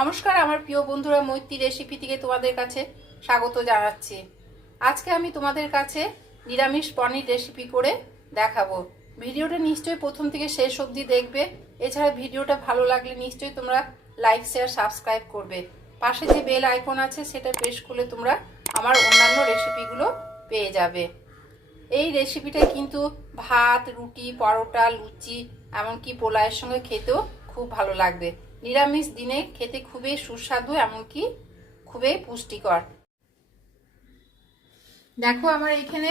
নমস্কার আমার প্রিয় বন্ধুরা, মৈত্রী রেসিপি থেকে তোমাদের কাছে স্বাগত জানাচ্ছি। আজকে আমি তোমাদের কাছে নিরামিষ পনির রেসিপি করে দেখাবো। ভিডিওটা নিশ্চয়ই প্রথম থেকে শেষ অবধি দেখবে। এছাড়া ভিডিওটা ভালো লাগলে নিশ্চয়ই তোমরা লাইক শেয়ার সাবস্ক্রাইব করবে। পাশে যে বেল আইকন আছে সেটা প্রেস করলে তোমরা আমার অন্যান্য রেসিপিগুলো পেয়ে যাবে। এই রেসিপিটা কিন্তু ভাত, রুটি, পরোটা, লুচি, এমনকি পোলাওয়ের সঙ্গে খেতেও খুব ভালো লাগবে। নিরামিষ দিনে খেতে খুবই সুস্বাদু, এমনকি খুবই পুষ্টিকর। দেখো আমার এখানে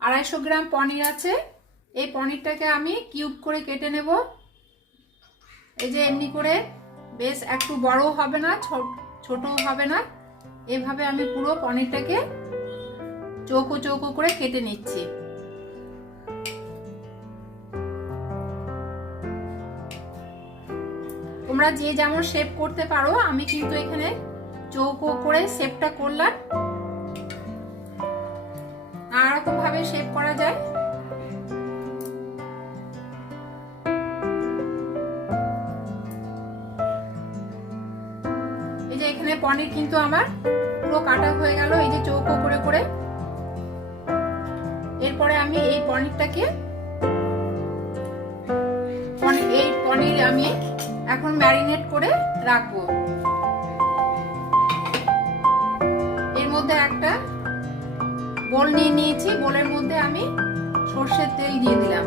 250 গ্রাম পনির আছে। এই পনিরটাকে আমি কিউব করে কেটে নেব। এই যে এমনি করে, বেশ একটু বড় হবে না, ছোটও হবে না, এভাবে আমি পুরো পনিরটাকে চৌকো চৌকো করে কেটে নিচ্ছি। তোমরা যে যেমন শেপ করতে পারো, আমি কিন্তু এখানে চৌকো করে শেপটা করলাম। নানা রকম ভাবে শেপ করা যায়। এই যে এখানে পনির কিন্তু আমার পুরো কাটা হয়ে গেল, এই যে চৌকো করে করে। এরপরে আমি এই পনিরটাকে আমি এখন ম্যারিনেট করে রাখবো। এর মধ্যে একটা বোল নিয়ে নিয়েছি, বোলের মধ্যে আমি সর্ষের তেল দিয়ে দিলাম।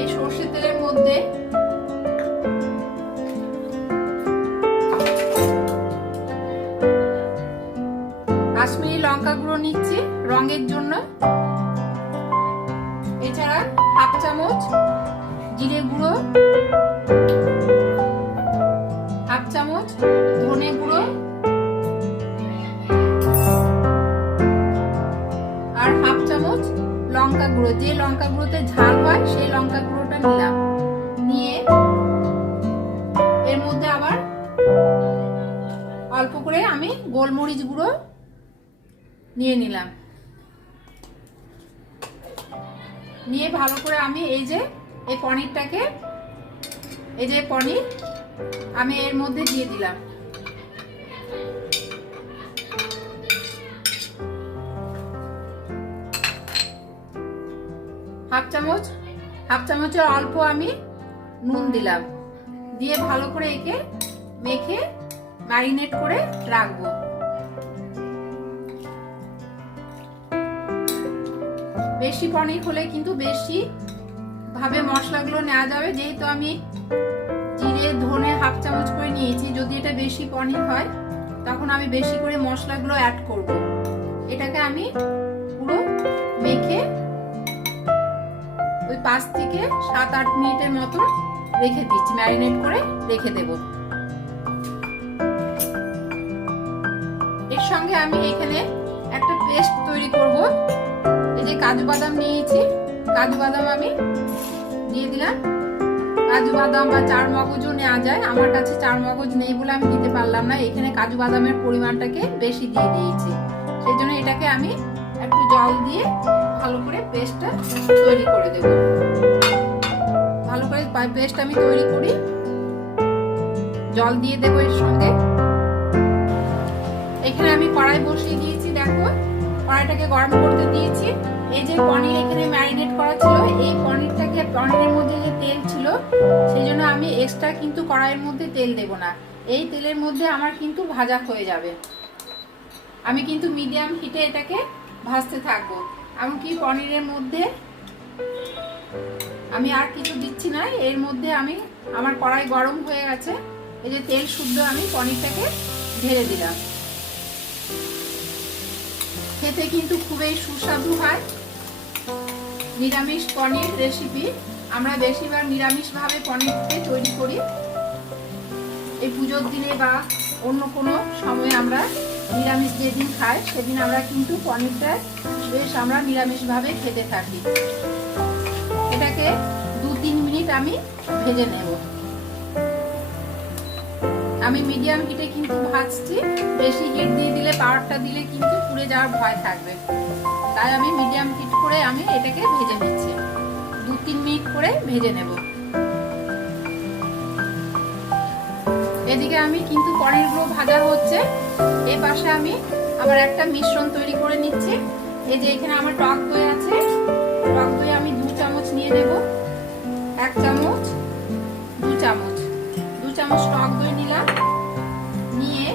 এই সর্ষের তেলের মধ্যে কাশ্মীরি লঙ্কা গুঁড়ো নিচ্ছি রঙের জন্য। এছাড়া হাফ চামচ জিরে গুঁড়ো, হাফ চামচ ধনে গুঁড়ো আর হাফ চামচ লঙ্কা গুঁড়ো। যে লঙ্কা গুঁড়োতে ঝাল হয় সেই লঙ্কা গুঁড়োটা নিলাম। নিয়ে এর মধ্যে আবার অল্প করে আমি গোলমরিচ গুঁড়ো নিয়ে নিলাম। নিয়ে ভালো করে আমি এই পনিরটাকে, এই যে পনির আমি এর মধ্যে দিয়ে দিলাম। হাফ চামচের অল্প আমি নুন দিলাম। দিয়ে ভালো করে একে মেখে ম্যারিনেট করে রাখবো। বেশি পনির হলে কিন্তু বেশি ভাবে মশলাগুলো নেওয়া যাবে। যেহেতু আমি জিরে ধনে হাফ চামচ করে নিয়েছি, যদি এটা বেশি পনির হয় তখন আমি বেশি করে মশলাগুলো অ্যাড করব। এটাকে আমি পুরো মেখে ওই 5 থেকে 7-8 মিনিটের মতো রেখে দিচ্ছি, ম্যারিনেট করে রেখে দেব। এর সঙ্গে আমি এখানে একটা পেস্ট তৈরি করব। এই যে কাজু বাদাম নিয়েছি, কাজু বাদাম আমি দিয়ে দিলাম। কাজু বাদাম বা চার মগজও নেওয়া যায়, আমার কাছে চার মগজ নেই বলে আমি দিতে পারলাম না। এখানে কাজু বাদামের পরিমাণটাকে বেশি দিয়ে দিয়েছি, সেই জন্য এটাকে আমি একটু জল দিয়ে ভালো করে পেস্টটা তৈরি করে দেব। ভালো করে পেস্ট আমি তৈরি করি, জল দিয়ে দেব এর সঙ্গে। এখানে আমি কড়াই বসিয়ে দিয়েছি। দেখো কড়াইটাকে গরম করতে দিয়েছি। এই যে পনির এখানে ম্যারিনেট করা ছিল, এই পনিরের মধ্যে যে তেল ছিল, সেই জন্য আমি এক্সট্রা কিন্তু কড়াইয়ের মধ্যে তেল দেব না। এই তেলের মধ্যে আমার কিন্তু ভাজা হয়ে যাবে। আমি কিন্তু মিডিয়াম হিটে এটাকে ভাজতে থাকবো। এমনকি পনিরের মধ্যে আমি আর কিছু দিচ্ছি না। এর মধ্যে আমার কড়াই গরম হয়ে গেছে। এই যে তেল শুদ্ধ আমি পনিরটাকে ঢেলে দিলাম। খেতে কিন্তু খুবই সুস্বাদু হয় নিরামিষ পনির রেসিপি। আমরা বেশিরভাগ নিরামিষ ভাবে পনিরকে তৈরি করি। এই পুজোর দিনে বা অন্য কোনো সময় আমরা নিরামিষ যেদিন খাই সেদিন আমরা কিন্তু পনিরটা বেশ আমরা নিরামিষ ভাবে খেতে থাকি। এটাকে 2-3 মিনিট আমি ভেজে নেব। আমি মিডিয়াম হিটে কিন্তু ভাজছি। বেশি হিট দিয়ে দিলে, পাওয়ারটা দিলে কিন্তু পুড়ে যাওয়ার ভয় থাকবে। তাই আমি মিডিয়াম হিট করে আমি এটাকে ভেজে নিচ্ছি। 2-3 মিনিট করে ভেজে নেব। এদিকে আমি কিন্তু পনিরগুলো ভাজা হচ্ছে, এই পাশে আমি আবার একটা মিশ্রণ তৈরি করে নিচ্ছি। এই যে এখানে আমার টক দই আছে, টক দই আমি 2 চামচ নিয়ে নেব। 1 চামচ, 2 চামচ, 2 চামচ টক দই নিলাম। নিয়ে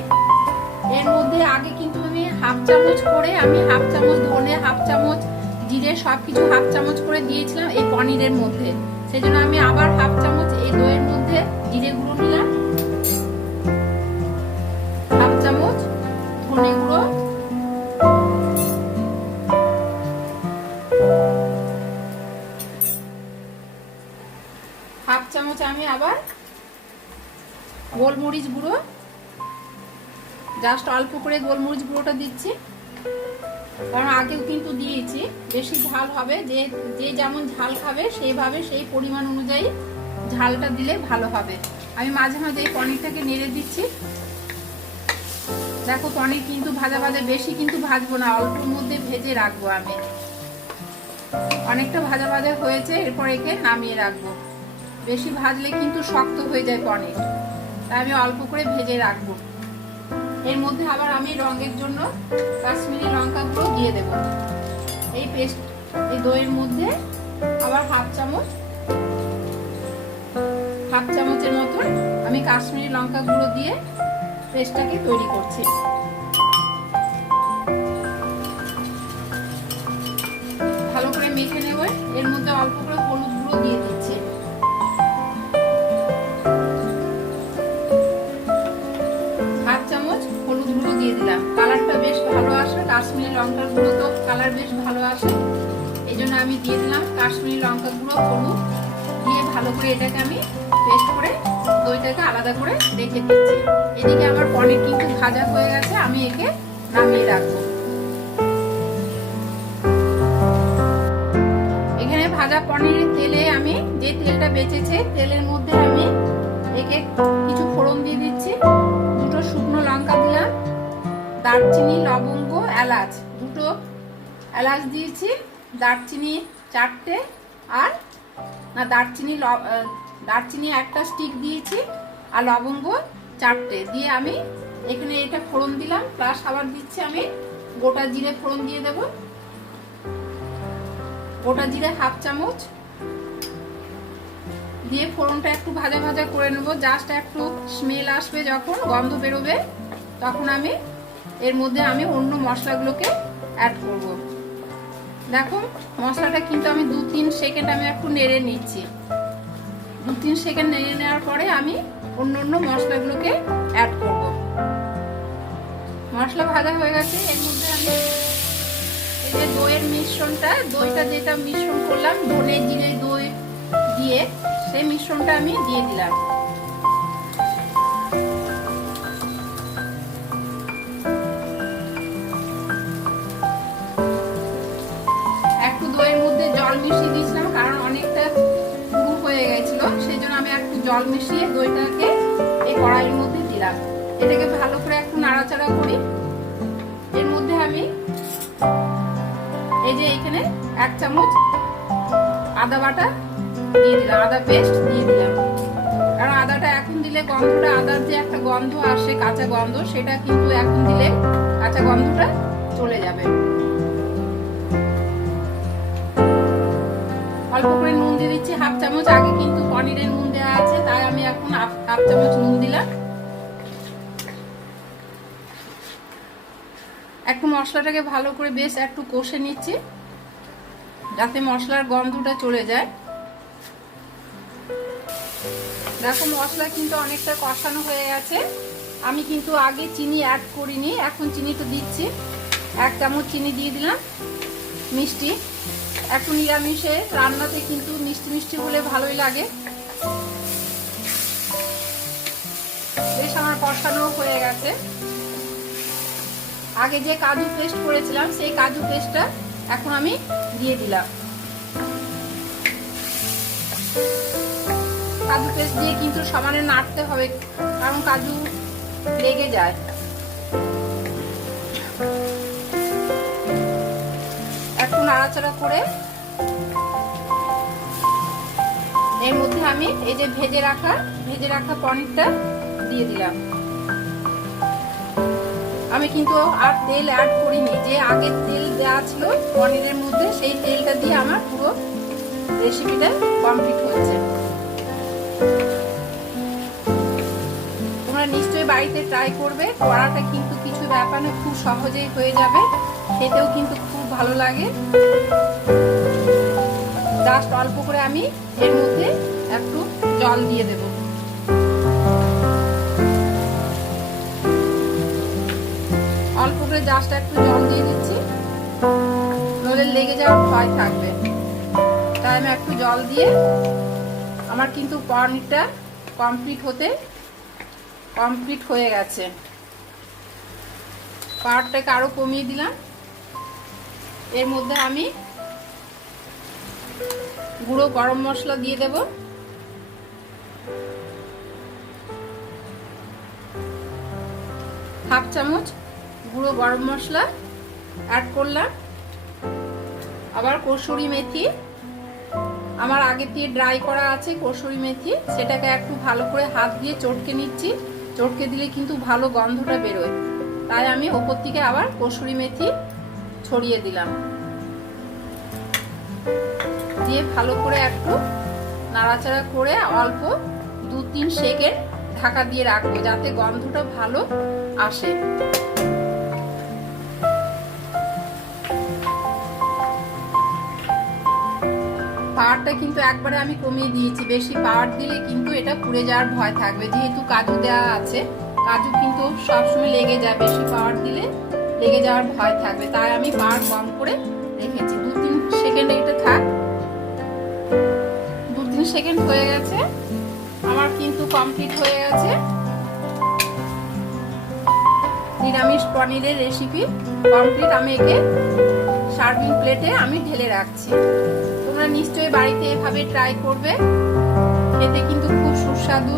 এর মধ্যে আগে কিন্তু আমি হাফ চামচ করে, আমি হাফ চামচ ধনে, হাফ চামচ জিরে সবকিছু হাফ চামচ করে দিয়েছিলাম এই পনিরের মধ্যে। সেজন্য আমি আবার হাফ চামচ এই দইয়ের মধ্যে জিরে গুঁড়ো নিলাম, হাফ চামচ ধনে গুঁড়ো, হাফ চামচ আমি আবার গোলমরিচ গুঁড়ো, জাস্ট অল্প করে গোলমরিচ গুঁড়োটা দিচ্ছি, কারণ আগেও কিন্তু দিয়েছি। বেশি ঝাল হবে, যে যে যেমন ঝাল খাবে সেইভাবে সেই পরিমাণ অনুযায়ী ঝালটা দিলে ভালো হবে। আমি মাঝে মাঝে এই পনিরটাকে নেড়ে দিচ্ছি। দেখো পনির কিন্তু ভাজা ভাজা, বেশি কিন্তু ভাজবো না, অল্পর মধ্যে ভেজে রাখবো। আমি অনেকটা ভাজা ভাজা হয়েছে, এরপর একে নামিয়ে রাখবো। বেশি ভাজলে কিন্তু শক্ত হয়ে যায় পনির, তাই আমি অল্প করে ভেজে রাখবো। এর মধ্যে আবার আমি রঙের জন্য কাশ্মীরি লঙ্কা গুঁড়ো দিয়ে দেব। এই পেস্ট, এই দইয়ের মধ্যে আবার হাফ চামচের মতন আমি কাশ্মীরি লঙ্কা গুঁড়ো দিয়ে পেস্টটাকে তৈরি করছি। ভালো করে মেখে নেব। এর মধ্যে অল্প করে হলুদ গুঁড়ো দিয়ে দিচ্ছি। হাফ চামচ হলুদ গুঁড়ো দিয়ে দিলাম, কালারটা বেশ ভালো আসে। কাশ্মীরি লঙ্কার গুঁড়ো তো কালার বেশ ভালো আসে, এই জন্য আমি দিয়ে দিলাম কাশ্মীরি লঙ্কা গুঁড়ো, হলুদ দিয়ে ভালো করে এটাকে আমি পেস্ট করে দইটাকে আলাদা করে রেখে দিচ্ছি। এদিকে আমার পনির কিন্তু ভাজা হয়ে গেছে, আমি একে নামিয়ে রাখবো। এখানে ভাজা পনিরের তেলে আমি যে তেলটা বেঁচেছে, তেলের মধ্যে আমি একে কিছু ফোড়ন দিয়ে দিচ্ছি। 2টো শুকনো লঙ্কা দিলাম, দারচিনি, লবঙ্গ, এলাচ, 2টো এলাচ দিয়েছি, দারচিনি 4টে, আর না দারচিনি একটা স্টিক দিয়েছি, আর লবঙ্গ 4টে দিয়ে আমি এখানে এটা ফোড়ন দিলাম। প্লাস আবার দিচ্ছি আমি গোটা জিরে ফোড়ন দিয়ে দেব। গোটা জিরে হাফ চামচ দিয়ে ফোড়নটা একটু ভাজা ভাজা করে নেব। জাস্ট একটু স্মেল আসবে, যখন গন্ধ বেরোবে তখন আমি এর মধ্যে আমি অন্য মশলাগুলোকে অ্যাড করব। দেখো মশলাটা কিন্তু আমি 2-3 সেকেন্ড আমি একটু নেড়ে নিচ্ছি। 2-3 সেকেন্ড নেড়ে নেওয়ার পরে আমি অন্য মশলাগুলোকে অ্যাড করব। মশলা ভাজা হয়ে গেছে, এর মধ্যে আমি এই যে দইয়ের মিশ্রণটা, দইটা যেটা মিশ্রণ করলাম ধনে জিরে দই দিয়ে, সেই মিশ্রণটা আমি দিয়ে দিলাম। একটু দইয়ের মধ্যে জল মিশিয়ে দিয়েছিলাম, কারণ অনেকটা পুরু হয়ে গেছিল, সেই জন্য আমি একটু জল মিশিয়ে দইটাকে এই কড়াইয়ের মধ্যে দিলাম। এটাকে ভালো করে একটু নাড়াচাড়া করি। এর মধ্যে আমি এই যে এখানে 1 চামচ আদা বাটা দিয়ে দিলাম, আদা পেস্ট দিয়ে দিলাম। কারণ আদাটা এখন দিলে গন্ধটা, আদার যে একটা গন্ধ আসে কাঁচা গন্ধ, সেটা কিন্তু এখন দিলে কাঁচা গন্ধটা চলে যাবে। অল্প করে নুন দিয়ে দিচ্ছি, হাফ চামচ। আগে কিন্তু পনিরের নুন দেওয়া আছে, তাই আমি এখন হাফ চামচ নুন দিলাম। একটু মশলাটাকে ভালো করে বেশ একটু কষে নিচ্ছি, যাতে মশলার গন্ধটা চলে যায়। দেখো মশলা কিন্তু অনেকটা কষানো হয়ে গেছে। আমি কিন্তু আগে চিনি অ্যাড করিনি, এখন চিনিটা দিচ্ছি। 1 চামচ চিনি দিয়ে দিলাম। মিষ্টি, একটু নিরামিষে রান্নাতে কিন্তু মিষ্টি মিষ্টি হলে ভালোই লাগে। বেশ আমার কষানো হয়ে গেছে। আগে যে কাজু পেস্ট করেছিলাম, সেই কাজু পেস্টটা এখন আমি দিয়ে দিলাম। কাজু পেস্ট দিয়ে কিন্তু সমানে নাড়তে হবে, কারণ কাজু লেগে যায়। একটু নাড়াচাড়া করে এর মধ্যে আমি এই যে ভেজে রাখা পনিরটা দিয়ে দিলাম। আমি কিন্তু আর তেল অ্যাড করিনি, যে আগের তেল দেওয়া ছিল পনিরের মধ্যে সেই তেলটা দিয়ে আমার পুরো রেসিপিটা কমপ্লিট হচ্ছে। তোমরা নিশ্চয়ই বাড়িতে ট্রাই করবে, করাটা কিন্তু কিছু ব্যাপার না, খুব সহজেই হয়ে যাবে, খেতেও কিন্তু খুব ভালো লাগে। জাস্ট অল্প করে আমি এর মধ্যে একটু জল দিয়ে দেব। অল্প করে জাস্ট একটু জল দিয়ে দিচ্ছি, নইলে লেগে যাওয়ার ভয় থাকবে, তাই আমি একটু জল দিয়ে আমার কিন্তু পনিরটা কমপ্লিট হয়ে গেছে। পাওয়ারটাকে আরো কমিয়ে দিলাম। এর মধ্যে আমি গুঁড়ো গরম মশলা দিয়ে দেব, হাফ চামচ গুঁড়ো গরম মশলা অ্যাড করলাম। আবার কসুরি মেথি, আমার আগে দিয়ে ড্রাই করা আছে কসুরি মেথি, সেটাকে একটু ভালো করে হাত দিয়ে চটকে নিচ্ছি। চটকে দিলে কিন্তু ভালো গন্ধটা বেরোয়, তাই আমি ওপর থেকে আবার কসুরি মেথি ছড়িয়ে দিলাম। দিয়ে ভালো করে একটু নাড়াচাড়া করে অল্প 2-3 সেকেন্ড ঢাকা দিয়ে রাখবো, যাতে গন্ধটা ভালো আসে। পাওয়ারটা কিন্তু একবারে আমি কমিয়ে দিয়েছি, বেশি পাওয়ার দিলে কিন্তু এটা পুড়ে যাওয়ার ভয় থাকবে, যেহেতু কাজু দেওয়া আছে, কাজু কিন্তু সবসময় লেগে যায়, বেশি পাওয়ার দিলে লেগে যাওয়ার ভয় থাকবে, তাই আমি পাওয়ার কম করে রেখেছি। 2-3 সেকেন্ড এটা থাক। 2-3 সেকেন্ড হয়ে গেছে, আমার কিন্তু কমপ্লিট হয়ে গেছে নিরামিষ পনিরের রেসিপি কমপ্লিট। আমি একে সার্ভিং প্লেটে আমি ঢেলে রাখছি। তোমরা নিশ্চয়ই বাড়িতে এভাবে ট্রাই করবে, খেতে কিন্তু খুব সুস্বাদু।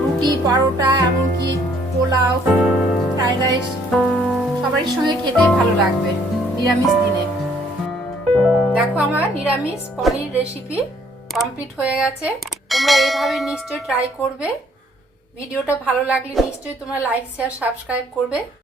রুটি, পরোটা, এমনকি পোলাও, ফ্রাইড রাইস সবার সঙ্গে খেতে ভালো লাগবে নিরামিষ দিনে। দেখো আমার নিরামিষ পনির রেসিপি কমপ্লিট হয়ে গেছে। তোমরা এভাবে নিশ্চয়ই ট্রাই করবে। ভিডিওটা ভালো লাগলে নিশ্চয়ই তোমরা লাইক, শেয়ার, সাবস্ক্রাইব করবে।